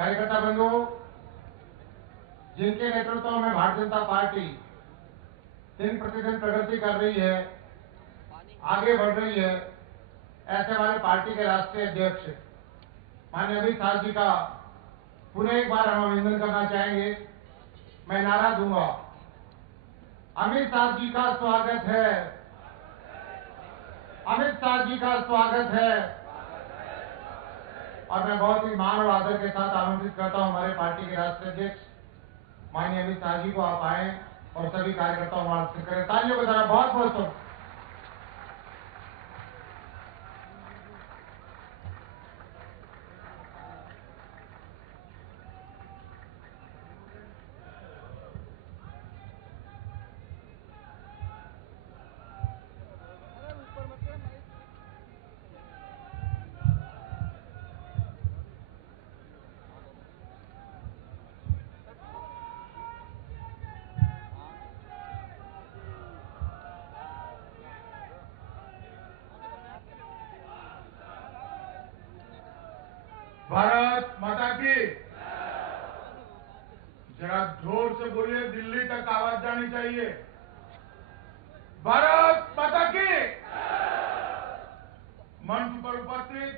कार्यकर्ता बंधुओं, जिनके नेतृत्व में भारतीय जनता पार्टी दिन प्रतिदिन प्रगति कर रही है, आगे बढ़ रही है, ऐसे हमारे पार्टी के राष्ट्रीय अध्यक्ष माननीय अमित शाह जी का पुनः एक बार हम अभिनंदन करना चाहेंगे। मैं नारा दूंगा, अमित शाह जी का स्वागत है, अमित शाह जी का स्वागत है। और मैं बहुत ही मान और आदर के साथ आमंत्रित करता हूं हमारे पार्टी के राष्ट्रीय अध्यक्ष माननीय अमित शाह जी को, आप आए और सभी कार्यकर्ताओं को मार्गदर्शन करें। तालियों के द्वारा बहुत बहुत शुभ। भारत माता की। जरा जोर से बोलिए, दिल्ली तक आवाज जानी चाहिए। भारत माता की। मंच पर उपस्थित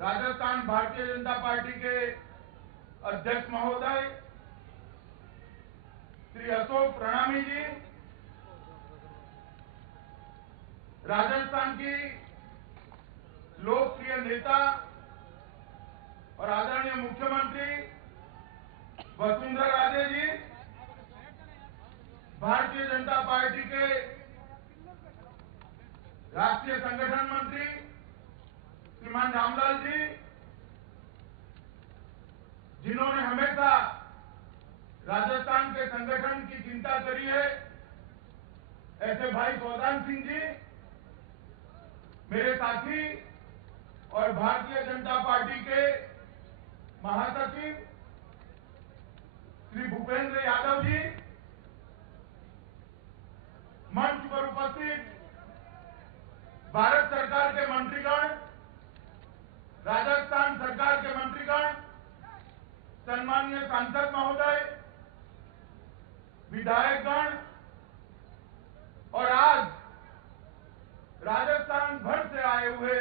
राजस्थान भारतीय जनता पार्टी के अध्यक्ष महोदय श्री अशोक प्रणामी जी, राजस्थान की लोकप्रिय नेता और आदरणीय मुख्यमंत्री वसुंधरा राजे जी, भारतीय जनता पार्टी के राष्ट्रीय संगठन मंत्री श्रीमान रामलाल जी, जिन्होंने हमेशा राजस्थान के संगठन की चिंता करी है, ऐसे भाई सौदान सिंह जी, मेरे साथी और भारतीय जनता पार्टी के महासचिव श्री भूपेंद्र यादव जी, मंच पर उपस्थित भारत सरकार के मंत्रीगण, राजस्थान सरकार के मंत्रीगण, सम्मानीय सांसद महोदय, विधायकगण और आज राजस्थान भर से आए हुए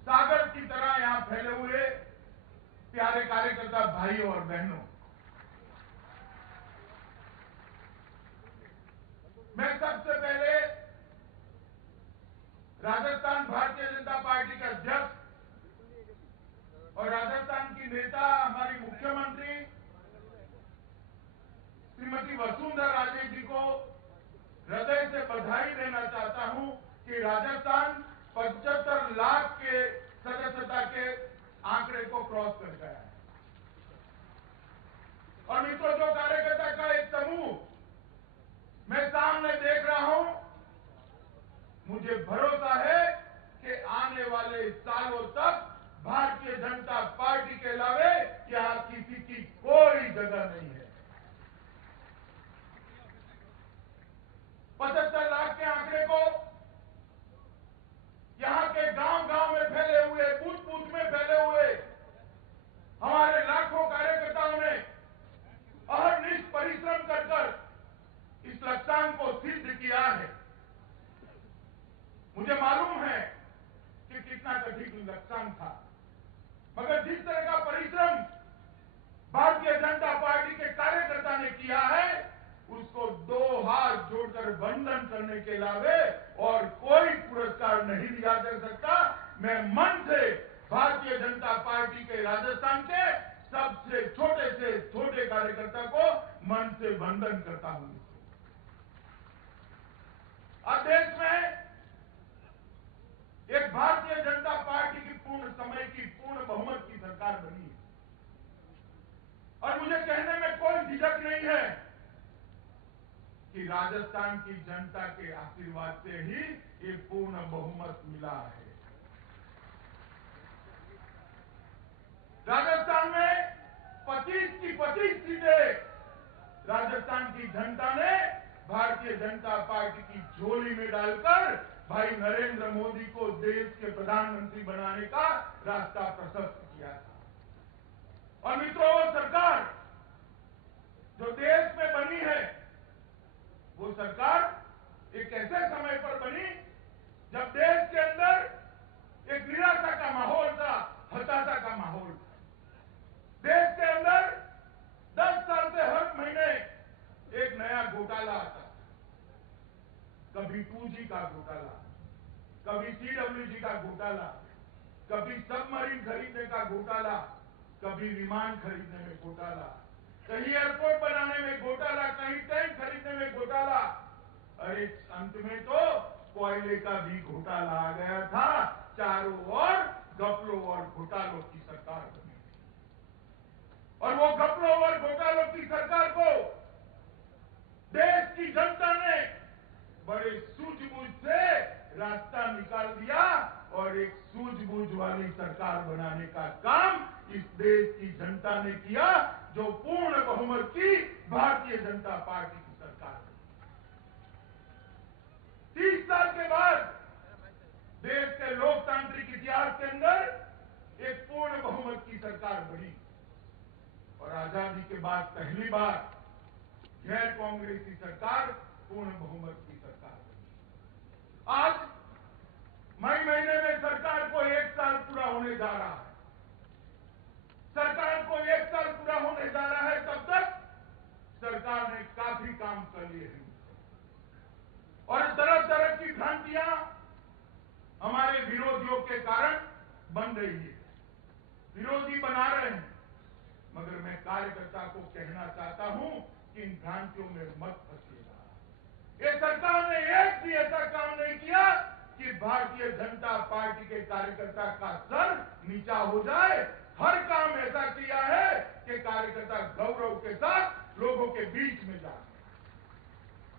सागर की तरह यहां फैले हुए प्यारे कार्यकर्ता भाइयों और बहनों, मैं सबसे पहले राजस्थान भारतीय जनता पार्टी के अध्यक्ष और राजस्थान की नेता हमारी मुख्यमंत्री श्रीमती वसुंधरा राजे जी को हृदय से बधाई देना चाहता हूं कि राजस्थान 75 लाख के सदस्यता के आंकड़े को क्रॉस कर गया है। और मित्रों, जो कार्यकर्ता का एक समूह मैं सामने देख रहा हूं, मुझे भरोसा है कि आने वाले सालों तक भारतीय जनता पार्टी के अलावे यहां किसी की कोई जगह नहीं है। 75 लाख के आंकड़े को यहां के गांव-गांव में फैले हुए, बूथ-बूथ में फैले हुए हमारे लाखों कार्यकर्ताओं ने अहर्निश परिश्रम कर इस लक्ष्यांक को सिद्ध किया है। मुझे मालूम है कि कितना कठिन लक्ष्यांक था, मगर जिस तरह का परिश्रम भारतीय जनता पार्टी के कार्यकर्ता ने किया है, उसको दो हाथ जोड़कर वंदन करने के अलावे और कोई पुरस्कार नहीं दिया जा सकता। मैं मन से भारतीय जनता पार्टी के राजस्थान के सबसे छोटे से छोटे कार्यकर्ता को मन से वंदन करता हूं। अब देश में एक भारतीय जनता पार्टी की पूर्ण समय की, पूर्ण बहुमत की सरकार बनी है और मुझे कहने में कोई झिझक नहीं है कि राजस्थान की जनता के आशीर्वाद से ही ये पूर्ण बहुमत मिला है। राजस्थान में 25 की 25 सीटें राजस्थान की जनता ने भारतीय जनता पार्टी की झोली में डालकर भाई नरेंद्र मोदी को देश के प्रधानमंत्री बनाने का रास्ता प्रशस्त किया था। और मित्रों, वो सरकार जो देश में बनी है, वो सरकार एक ऐसे समय पर बनी जब देश के अंदर एक निराशा का माहौल था, हताशा का माहौल था। देश के अंदर 10 साल से हर महीने एक नया घोटाला आता था। कभी 2G का घोटाला, कभी CWG का घोटाला, कभी सबमरीन खरीदने का घोटाला, कभी विमान खरीदने में घोटाला, कहीं एयरपोर्ट बनाने में घोटाला, कहीं टैंक खरीदने में घोटाला। अरे अंत में तो कोयले का भी घोटाला आ गया था। चारों ओर घपलों और घोटालों की सरकार बनी और वो घपलों और घोटालों की सरकार को देश की जनता ने बड़े सूझबूझ से रास्ता निकाल दिया और एक सूझबूझ वाली सरकार बनाने का काम इस देश की जनता ने किया, जो पूर्ण बहुमत की भारतीय जनता पार्टी की सरकार बनी। 30 साल के बाद देश के लोकतांत्रिक इतिहास के अंदर एक पूर्ण बहुमत की सरकार बनी और आजादी के बाद पहली बार गैर कांग्रेसी सरकार पूर्ण बहुमत की सरकार बनी। आज मई महीने में सरकार को 1 साल पूरा होने जा रहा है। सरकार को 1 साल पूरा होने जा रहा है, तब तक सरकार ने काफी काम कर लिए हैं और तरह तरह की भ्रांतियां हमारे विरोधियों के कारण बन रही है। विरोधी बना रहे हैं, मगर मैं कार्यकर्ता को कहना चाहता हूं कि इन भ्रांतियों में मत फंसिएगा। ये सरकार ने एक भी ऐसा काम नहीं किया कि भारतीय जनता पार्टी के कार्यकर्ता का सर नीचा हो जाए। हर काम ऐसा किया है कि कार्यकर्ता गौरव के साथ लोगों के बीच में जाए।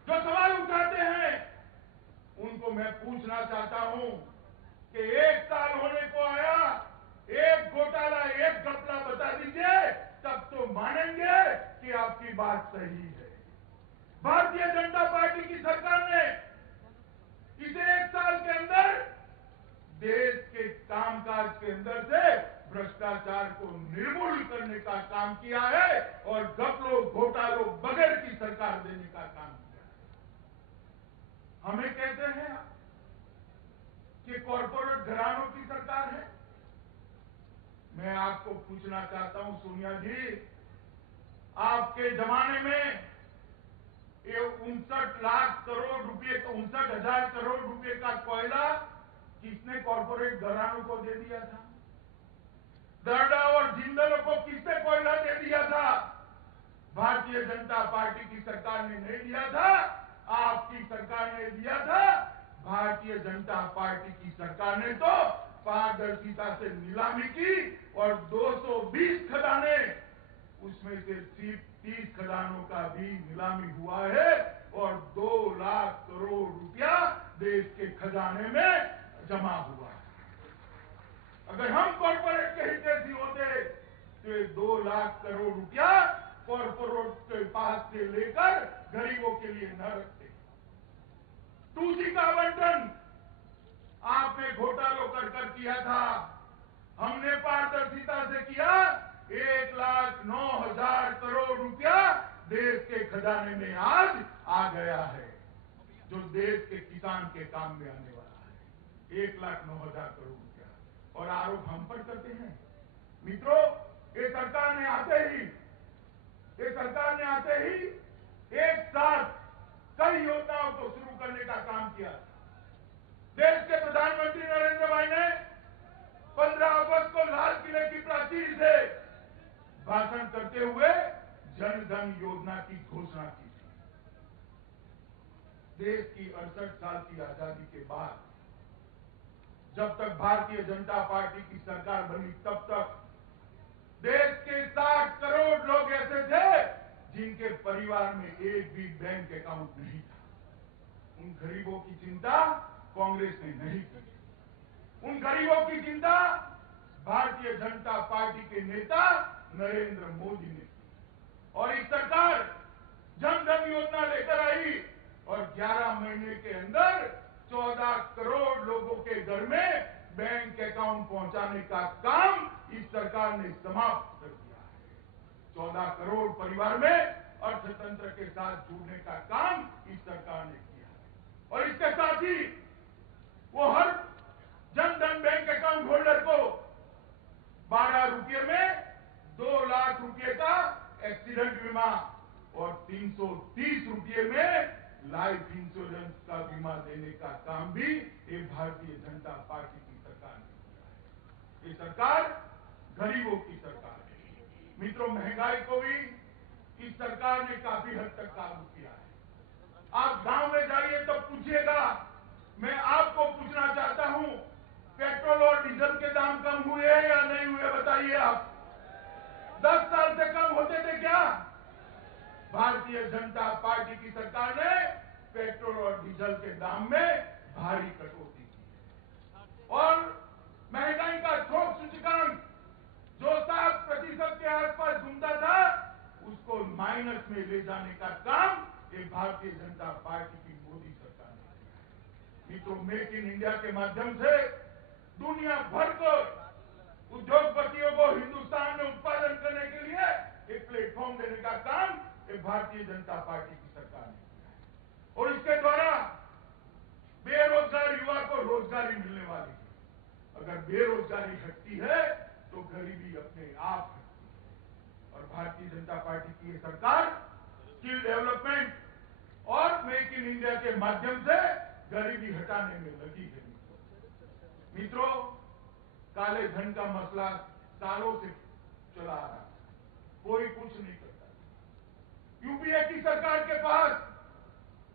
जो सवाल उठाते हैं उनको मैं पूछना चाहता हूं कि 1 साल होने को आया, एक घोटाला, एक घपला बता दीजिए, तब तो मानेंगे कि आपकी बात सही है। भारतीय जनता पार्टी की सरकार ने इसे 1 साल के अंदर देश के कामकाज के अंदर से भ्रष्टाचार को निर्मूल करने का काम किया है और घपलों घोटालों बगैर की सरकार देने का काम किया है। हमें कहते हैं कि कॉर्पोरेट घरानों की सरकार है। मैं आपको पूछना चाहता हूं सोनिया जी, आपके जमाने में ये 59 लाख करोड़ रुपए का 59,000 करोड़ रुपए का कोयला किसने कॉर्पोरेट घरानों को दे दिया था? दर्डा और जिंदल को किसने कोयला दे दिया था? भारतीय जनता पार्टी की सरकार ने नहीं दिया था, आपकी सरकार ने दिया था। भारतीय जनता पार्टी की सरकार ने तो पारदर्शिता से नीलामी की और 220 खदाने, उसमें से सिर्फ 30 खदानों का भी नीलामी हुआ है और 2 लाख करोड़ रुपया देश के खजाने में जमा हुआ है। अगर हम कॉर्पोरेट के हितैषी होते तो ये 2 लाख करोड़ रुपया कॉर्पोरेट के पास से लेकर गरीबों के लिए न रखते। 2G का आवंटन आपने घोटालों कर किया था, हमने पारदर्शिता से किया। 1,09,000 करोड़ रुपया देश के खजाने में आज आ गया है, जो देश के किसान के काम में आने वाला है। 1,09,000 करोड़ रुपया और आरोप हम पर करते हैं। मित्रों, ये सरकार ने आते ही एक साथ कई योजनाओं को शुरू करने का काम किया। देश के प्रधानमंत्री नरेंद्र भाई ने 15 अगस्त को लाल किले की प्राचीर से भाषण करते हुए जन धन योजना की घोषणा की थी। देश की 68 साल की आजादी के बाद जब तक भारतीय जनता पार्टी की सरकार बनी, तब तक देश के 60 करोड़ लोग ऐसे थे जिनके परिवार में एक भी बैंक अकाउंट नहीं था। उन गरीबों की चिंता कांग्रेस ने नहीं की। उन गरीबों की चिंता भारतीय जनता पार्टी के नेता नरेंद्र मोदी ने की और इस सरकार जन धन योजना लेकर आई और 11 महीने के अंदर 14 करोड़ लोगों के घर में बैंक अकाउंट पहुंचाने का काम इस सरकार ने समाप्त कर दिया है। 14 करोड़ परिवार में अर्थतंत्र के साथ जुड़ने का काम इस सरकार ने किया है। और इसके साथ ही वो हर जनधन बैंक अकाउंट होल्डर को 12 रुपये में 2 लाख रुपए का एक्सीडेंट बीमा और 330 रुपये में लाइफ इंश्योरेंस का बीमा देने का काम भी ये भारतीय जनता पार्टी की सरकार ने किया है। ये सरकार गरीबों की सरकार है। मित्रों, महंगाई को भी इस सरकार ने काफी हद तक काबू किया है। आप गांव में जाइए तो पूछिएगा, मैं आपको पूछना चाहता हूं, पेट्रोल और डीजल के दाम कम हुए या नहीं हुए, बताइए आप। 10 साल से कम होते थे क्या? भारतीय जनता पार्टी की सरकार ने पेट्रोल और डीजल के दाम में भारी कटौती की और महंगाई का थोक सूचकांक जो 7% के आसपास घूमता था उसको माइनस में ले जाने का काम ये भारतीय जनता पार्टी की मोदी सरकार ने किया है। मित्रों, मेक इन इंडिया के माध्यम से दुनिया भर को उद्योगपतियों को हिंदुस्तान में उत्पादन करने के लिए एक प्लेटफॉर्म देने का काम ये भारतीय जनता पार्टी की सरकार ने किया है। और इसके द्वारा बेरोजगार युवा को रोजगारी मिलने वाली है। अगर बेरोजगारी हटती है तो गरीबी अपने आप हटती है। और भारतीय जनता पार्टी की ये सरकार स्किल डेवलपमेंट और मेक इन इंडिया के माध्यम से गरीबी हटाने में लगी है। मित्रों, काले धन का मसला सालों से चला आ रहा है, कोई कुछ नहीं करता। यूपीए की सरकार के पास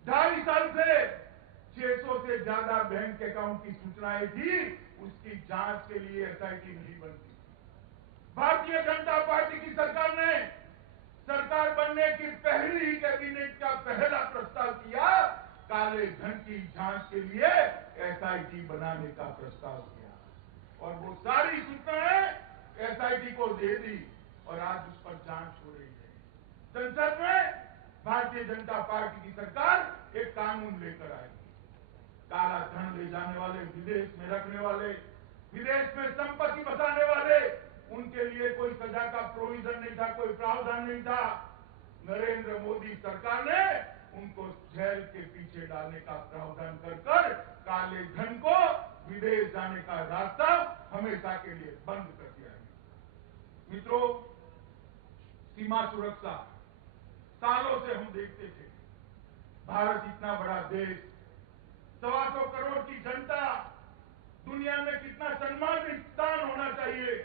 2.5 साल से 600 से ज्यादा बैंक अकाउंट की सूचनाएं थी, उसकी जांच के लिए एसआईटी नहीं बनती। भारतीय जनता पार्टी की सरकार ने सरकार बनने की पहली ही कैबिनेट का पहला प्रस्ताव किया, काले धन की जांच के लिए एसआईटी बनाने का प्रस्ताव किया और वो सारी सूचनाएं एसआईटी को दे दी और आज उस पर जांच हो रही है। संसद में भारतीय जनता पार्टी की सरकार एक कानून लेकर आएगी। काला धन ले जाने वाले, विदेश में रखने वाले, विदेश में संपत्ति बसाने वाले, उनके लिए कोई सजा का प्रोविजन नहीं था, कोई प्रावधान नहीं था। नरेंद्र मोदी सरकार ने उनको जेल के पीछे डालने का प्रावधान कर काले धन को विदेश जाने का रास्ता हमेशा के लिए बंद कर दिया है। मित्रों, सीमा सुरक्षा सालों से हम देखते थे। भारत इतना बड़ा देश, 125 करोड़ की जनता, दुनिया में कितना सम्मानित स्थान होना चाहिए,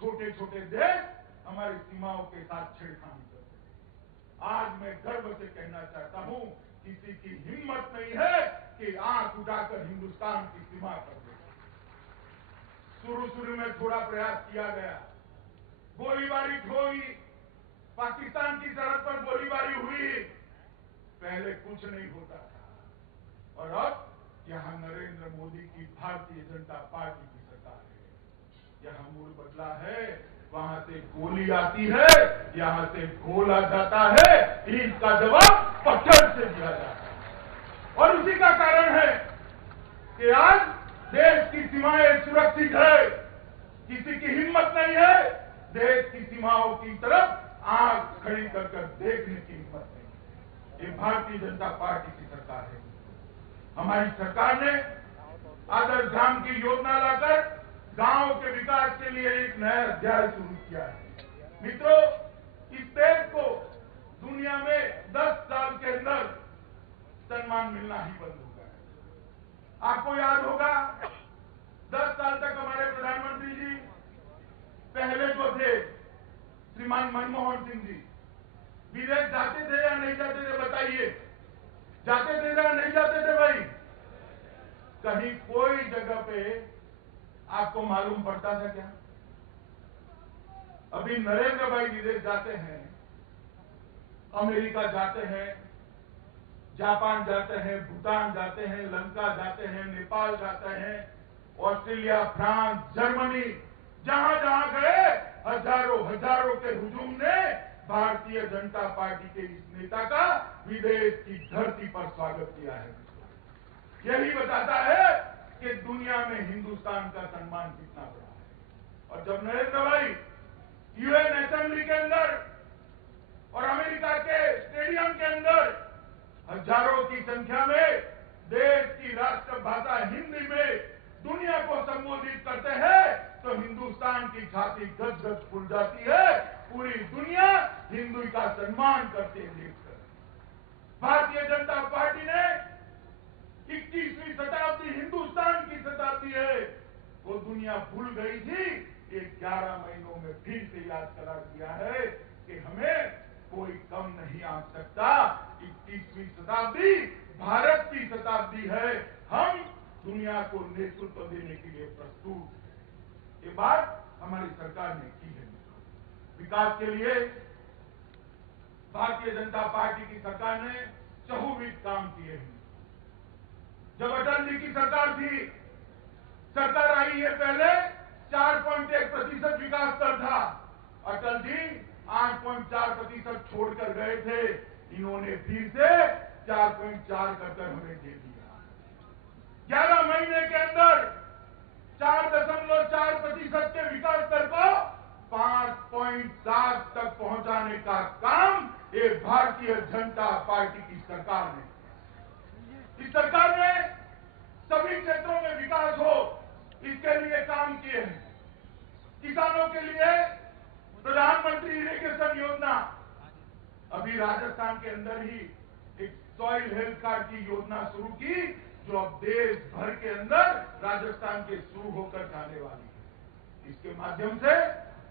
छोटे छोटे देश हमारी सीमाओं के साथ छेड़खानी करते थे। आज मैं गर्व से कहना चाहता हूं, किसी की हिम्मत नहीं है कि आंख उठाकर हिंदुस्तान की सीमा पर देखे। शुरू में थोड़ा प्रयास किया गया, गोलीबारी हुई, पाकिस्तान की सरहद पर गोलीबारी हुई, पहले कुछ नहीं होता था और अब यहां नरेंद्र मोदी की भारतीय जनता पार्टी की सरकार है। यहां मूड बदला है, वहां से गोली आती है, यहां से गोला जाता है, इसका जवाब पत्थर से दिया जाता है। और उसी का कारण है कि आज देश की सीमाएं सुरक्षित है, किसी की हिम्मत नहीं है देश की सीमाओं की तरफ आंख खड़ी कर देखने की हिम्मत नहीं। ये भारतीय जनता पार्टी की सरकार है। हमारी सरकार ने आदर्श ग्राम की योजना लाकर गांव के विकास के लिए एक नया अध्याय शुरू किया है। मित्रों, इस देश को दुनिया में 10 साल के अंदर सम्मान मिलना ही बंद हो गया है। आपको याद होगा 10 साल तक हमारे प्रधानमंत्री जी पहले जो थे श्रीमान मनमोहन सिंह जी विदेश जाते थे या नहीं जाते थे, बताइए? जाते थे या नहीं जाते थे भाई? कहीं कोई जगह पे आपको मालूम पड़ता था क्या? अभी नरेंद्र भाई विदेश जाते हैं, अमेरिका जाते हैं, जापान जाते हैं, भूटान जाते हैं, लंका जाते हैं, नेपाल जाते हैं, ऑस्ट्रेलिया, फ्रांस, जर्मनी, जहां जहां गए हजारों के हुजूम ने भारतीय जनता पार्टी के इस नेता का विदेश की धरती पर स्वागत किया है। यही बताता है कि दुनिया में हिंदुस्तान का सम्मान कितना बड़ा है। और जब नरेंद्र भाई यूएन असेंबली के अंदर और अमेरिका के स्टेडियम के अंदर हजारों की संख्या में देश की राष्ट्रभाषा हिंदी में दुनिया को संबोधित करते हैं तो हिंदुस्तान की छाती गदगद फूल जाती है। पूरी दुनिया हिंदू का सम्मान करते देखकर भारतीय जनता पार्टी ने 21वीं शताब्दी हिंदुस्तान की शताब्दी है, वो दुनिया भूल गई थी। ये 11 महीनों में फिर से याद करा दिया है कि हमें कोई कम नहीं आ सकता। 21वीं शताब्दी भारत की शताब्दी है, हम दुनिया को नेतृत्व देने के लिए प्रस्तुत। ये बात हमारी सरकार ने की है। विकास के लिए भारतीय जनता पार्टी की सरकार ने चहुविध काम किए हैं। जब अटल जी की सरकार थी, सरकार आई है पहले 4.1% विकास दर था। अटल जी 8.4% छोड़कर गए थे, इन्होंने फिर से 4.4 कर हमें दे दिया। 11 महीने के अंदर 4.4% के विकास दर को 5.7 तक पहुंचाने का काम ये भारतीय जनता पार्टी की सरकार ने। इस सरकार ने सभी क्षेत्रों में विकास हो, इसके लिए काम किए हैं। किसानों के लिए प्रधानमंत्री इरिगेशन योजना, अभी राजस्थान के अंदर ही एक सॉइल हेल्थ कार्ड की योजना शुरू की, जो अब देश भर के अंदर राजस्थान के शुरू होकर जाने वाली है। इसके माध्यम से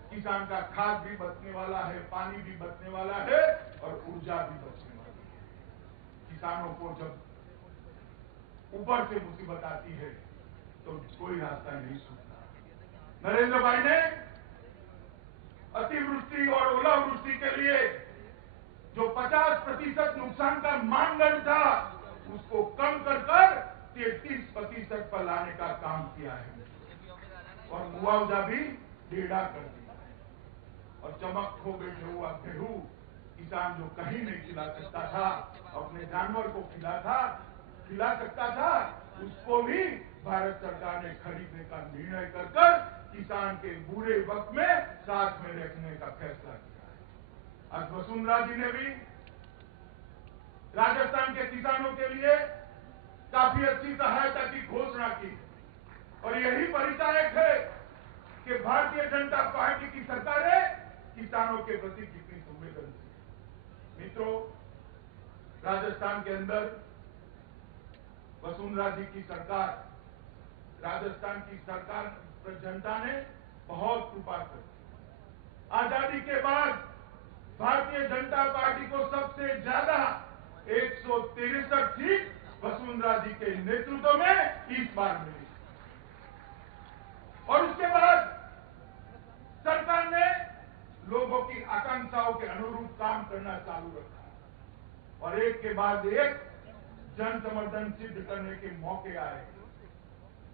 किसान का खाद भी बचने वाला है, पानी भी बचने वाला है और ऊर्जा भी बचने वाली है। किसानों को जब ऊपर से मुसीबत आती है तो कोई रास्ता नहीं छूटता। नरेंद्र भाई ने अतिवृष्टि और ओलावृष्टि के लिए जो 50% नुकसान का मानदंड था, उसको कम कर 33% पर लाने का काम किया है और मुआवजा भी 1.5 कर दिया है। और चमक खो बैठे हुआ गेहूं किसान जो कहीं नहीं खिला सकता था, अपने जानवर को खिला सकता था, उसको भी भारत सरकार ने खरीदने का निर्णय कर किसान के बुरे वक्त में साथ में रखने का फैसला किया है। आज वसुंधरा जी ने भी राजस्थान के किसानों के लिए काफी अच्छी सहायता की घोषणा की और यही परिचायक है कि भारतीय जनता पार्टी की सरकारें किसानों के प्रति कितनी संवेदनशील। मित्रों, राजस्थान के अंदर वसुंधरा जी की सरकार, राजस्थान की सरकार पर जनता ने बहुत कृपा की। आजादी के बाद भारतीय जनता पार्टी को सबसे ज्यादा 163 सीट वसुंधरा जी के नेतृत्व में इस बार मिली और उसके बाद सरकार ने लोगों की आकांक्षाओं के अनुरूप काम करना चालू रखा और एक के बाद एक जन समर्थन सिद्ध करने के मौके आए।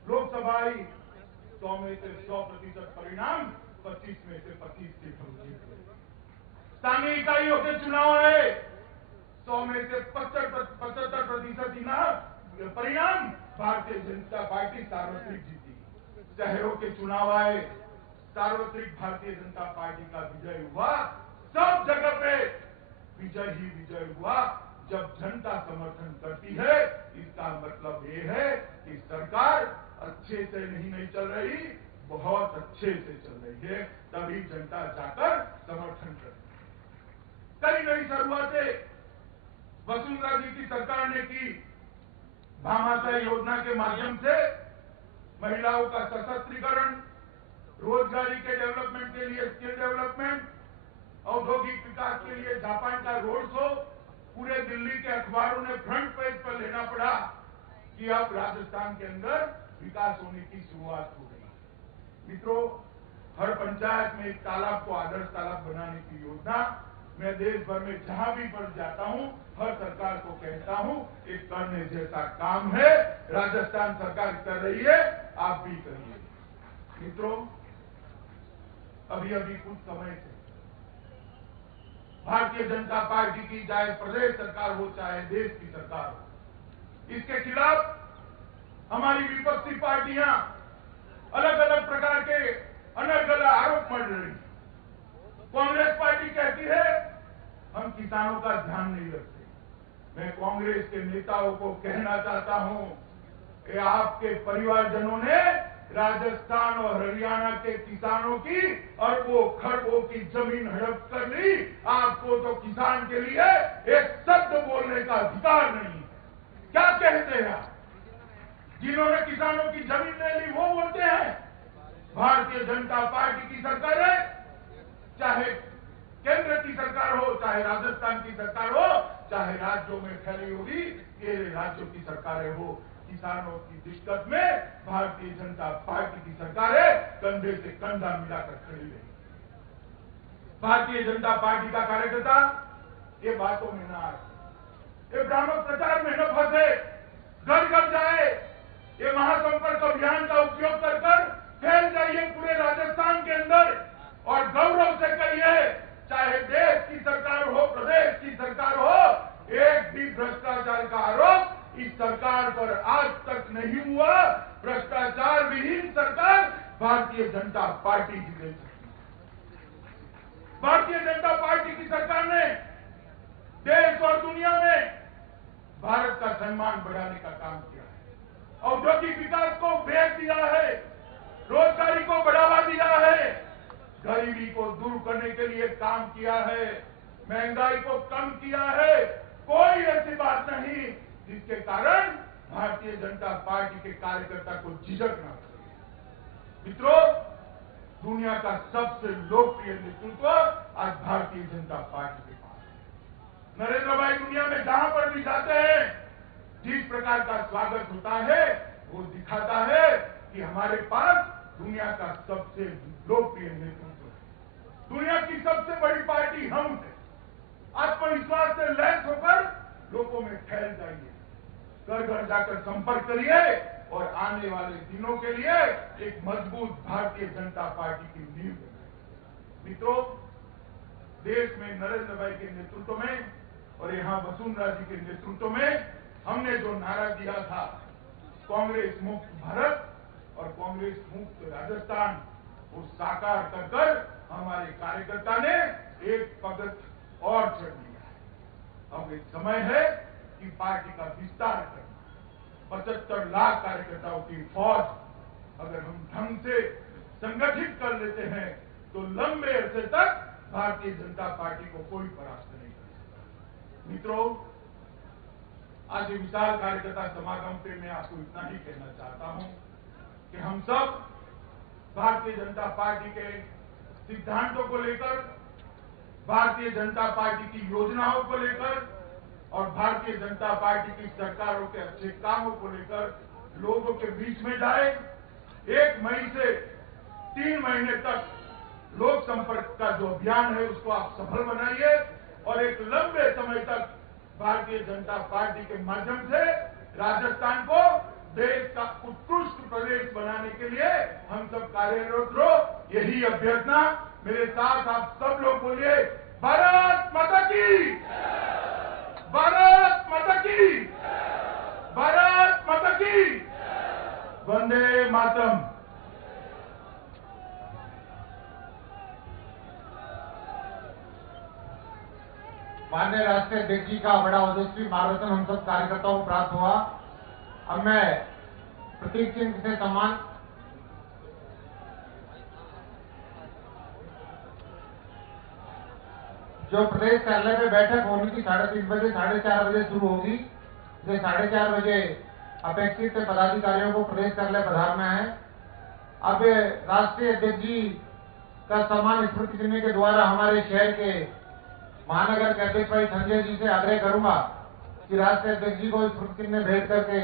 लोकसभा 100 में से 100% परिणाम, 25 में से 25 सीट हम जीत गए। स्थानीय इकाइयों के चुनाव आए, 100 में से 75% परिणाम भारतीय जनता पार्टी सार्वत्रिक जीती। शहरों के चुनाव आए, सार्वत्रिक भारतीय जनता पार्टी का विजय हुआ। सब जगह पे विजय ही विजय हुआ। जब जनता समर्थन करती है, इसका मतलब ये है कि सरकार अच्छे से नहीं चल रही, बहुत अच्छे से चल रही है, तभी जनता जाकर समर्थन करती है। कई नई शुरुआतें वसुंधरा जी की सरकार ने की। भामाशाह योजना के माध्यम से महिलाओं का सशक्तिकरण, रोजगारी के डेवलपमेंट के लिए स्किल डेवलपमेंट, औद्योगिक विकास के लिए जापान का रोड शो, पूरे दिल्ली के अखबारों ने फ्रंट पेज पर लेना पड़ा कि अब राजस्थान के अंदर विकास होने की शुरुआत हो गई। मित्रों, हर पंचायत में एक तालाब को आदर्श तालाब बनाने की योजना मैं देश भर में जहां भी पर जाता हूं, हर सरकार को कहता हूं, एक करने जैसा काम है। राजस्थान सरकार कर रही है, आप भी करिए। मित्रों, अभी कुछ समय से भारतीय जनता पार्टी की चाहे प्रदेश सरकार हो, चाहे देश की सरकार हो, इसके खिलाफ हमारी विपक्षी पार्टियां अलग अलग प्रकार के अलग अलग आरोप मढ़ रही। कांग्रेस पार्टी कहती है हम किसानों का ध्यान नहीं रखते। मैं कांग्रेस के नेताओं को कहना चाहता हूं कि आपके परिवारजनों ने राजस्थान और हरियाणा के किसानों की अरबों खरबों की जमीन हड़प कर ली। आपको तो किसान के लिए एक शब्द बोलने का अधिकार नहीं। क्या कहते हैं आप? जिन्होंने किसानों की जमीन ले ली वो बोलते हैं भारतीय जनता पार्टी की सरकार है, चाहे केंद्र की सरकार हो, चाहे राजस्थान की सरकार हो, चाहे राज्यों में फैली हुई तेरे राज्यों की सरकारें हो, किसानों की दिक्कत में भारतीय जनता पार्टी की सरकारें कंधे से कंधा मिलाकर खड़ी रही। भारतीय जनता पार्टी का कार्यकर्ता ये बातों में ना आए, ये भ्रामक प्रचार में न फंसे, घर घर जाए, ये महासंपर्क अभियान का उपयोग कर फैल जाइए पूरे राजस्थान के अंदर और गौरव से कहिए चाहे देश की सरकार हो, प्रदेश की सरकार हो, एक भी भ्रष्टाचार का आरोप इस सरकार पर आज तक नहीं हुआ। भ्रष्टाचार विहीन सरकार भारतीय जनता पार्टी की दे सकती है। भारतीय जनता पार्टी की सरकार ने देश और दुनिया में भारत का सम्मान बढ़ाने का काम किया है, औद्योगिक विकास को वेग दिया है, रोजगारी को बढ़ावा दिया है, गरीबी को दूर करने के लिए काम किया है, महंगाई को कम किया है। कोई ऐसी बात नहीं जिसके कारण भारतीय जनता पार्टी के कार्यकर्ता को झिझक ना करे। मित्रों, दुनिया का सबसे लोकप्रिय नेतृत्व आज भारतीय जनता पार्टी के पास है। नरेंद्र भाई दुनिया में जहां पर भी जाते हैं जिस प्रकार का स्वागत होता है वो दिखाता है कि हमारे पास दुनिया का सबसे लोकप्रिय नेतृत्व है। दुनिया की सबसे बड़ी पार्टी हम है। आत्मविश्वास से लैस होकर लोगों में फैल जाइए, घर घर जाकर संपर्क करिए और आने वाले दिनों के लिए एक मजबूत भारतीय जनता पार्टी की नींव बनाइए। मित्रों, देश में नरेंद्र भाई के नेतृत्व में और यहां वसुंधरा जी के नेतृत्व में हमने जो नारा दिया था कांग्रेस मुक्त भारत और कांग्रेस मुक्त राजस्थान, वो साकार कर हमारे कार्यकर्ता ने एक पगथ और चढ़ लिया है। अब एक समय है कि पार्टी का विस्तार करना। 75 लाख कार्यकर्ताओं की फौज अगर हम ढंग से संगठित कर लेते हैं तो लंबे अरसे तक भारतीय जनता पार्टी को कोई परास्त नहीं कर सकता। मित्रों, आज ये विशाल कार्यकर्ता समागम पे मैं आपको इतना ही कहना चाहता हूं कि हम सब भारतीय जनता पार्टी के सिद्धांतों को लेकर, भारतीय जनता पार्टी की योजनाओं को लेकर और भारतीय जनता पार्टी की सरकारों के अच्छे कामों को लेकर लोगों के बीच में जाए। 1 मई से 3 महीने तक लोक संपर्क का जो अभियान है उसको आप सफल बनाइए और एक लंबे समय तक भारतीय जनता पार्टी के माध्यम से राजस्थान को देश का उत्कृष्ट प्रदेश बनाने के लिए हम सब कार्यरत रहो। यही अभ्यर्थना मेरे साथ आप सब लोग बोलिए, भारत माता की, भारत माता की, भारत माता की, वंदे मातरम। माननीय राष्ट्रीय अध्यक्ष जी का बड़ा ओजस्वी मार्गदर्शन हम सब कार्यकर्ताओं को प्राप्त हुआ। अब मैं प्रतीक चिन्ह से सम्मान जो प्रदेश कार्यालय में बैठक होनी थी 3:30 बजे 4:30 बजे शुरू होगी, इसलिए 4:30 बजे अपेक्षित पदाधिकारियों को प्रदेश कार्यालय पधारना है। अब राष्ट्रीय अध्यक्ष जी का सम्मान स्मृति चिन्ह के द्वारा हमारे शहर के महानगर के अध्यक्ष भाई संजय जी से आग्रह करूंगा कि राष्ट्रीय अध्यक्ष जी को स्मृति चिन्ह भेंट करके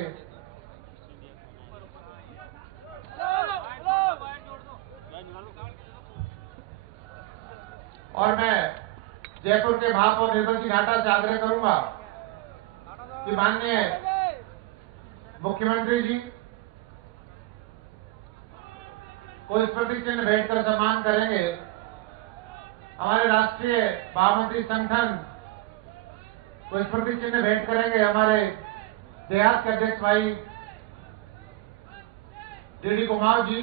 और मैं जयपुर के महापौर निर्मल सिंह घाटा से आग्रह करूंगा कि माननीय मुख्यमंत्री जी को स्मृति चिन्ह भेंट कर सम्मान करेंगे। हमारे राष्ट्रीय महामंत्री संगठन को स्मृति चिन्ह भेंट करेंगे हमारे देहात के अध्यक्ष भाई डीडी कुमार जी,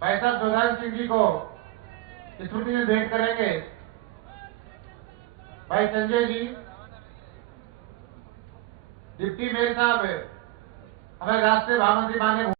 भाई साहब जोधान सिंह जी को स्मृति में भेंट करेंगे। भाई संजय जी, डिप्टी मेयर साहब, हमारे राष्ट्रीय महामंत्री माननीय